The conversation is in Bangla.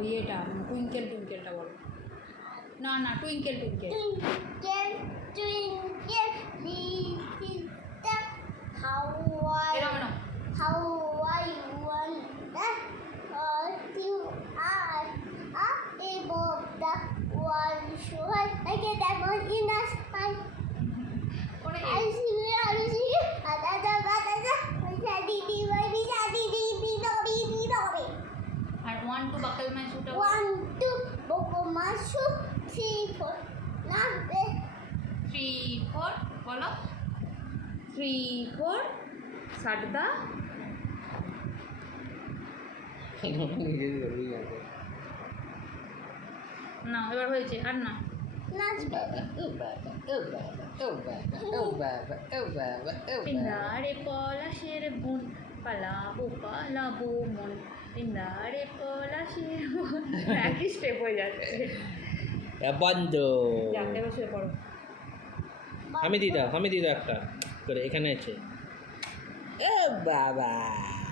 ইয়েটা টুইঙ্কেল টুইঙ্কেলটা বলো। না না টুইঙ্কেল টুইঙ্কেল। এরকম না। How I wonder what you are above the world. Sure, I get that one in the sky. ওরে I see you. আর 1 2 বাকল মাই শুটা। 1 2 buckle my shoe. 3 4 not bad. 3 4 বলো। 3 4 সাটদা। না এবার হয়েছে আর না। Not bad. পিন্দারে পলাশের বুন পালাবো পালাবো মন পিন্দারে পলাশের বুন একই স্টেপ হয়ে যাচ্ছে। বন্ধ। যাক এবার শুয়ে পড়ো। আমি দিদা একটা করে এখানে আছে। এ বাবা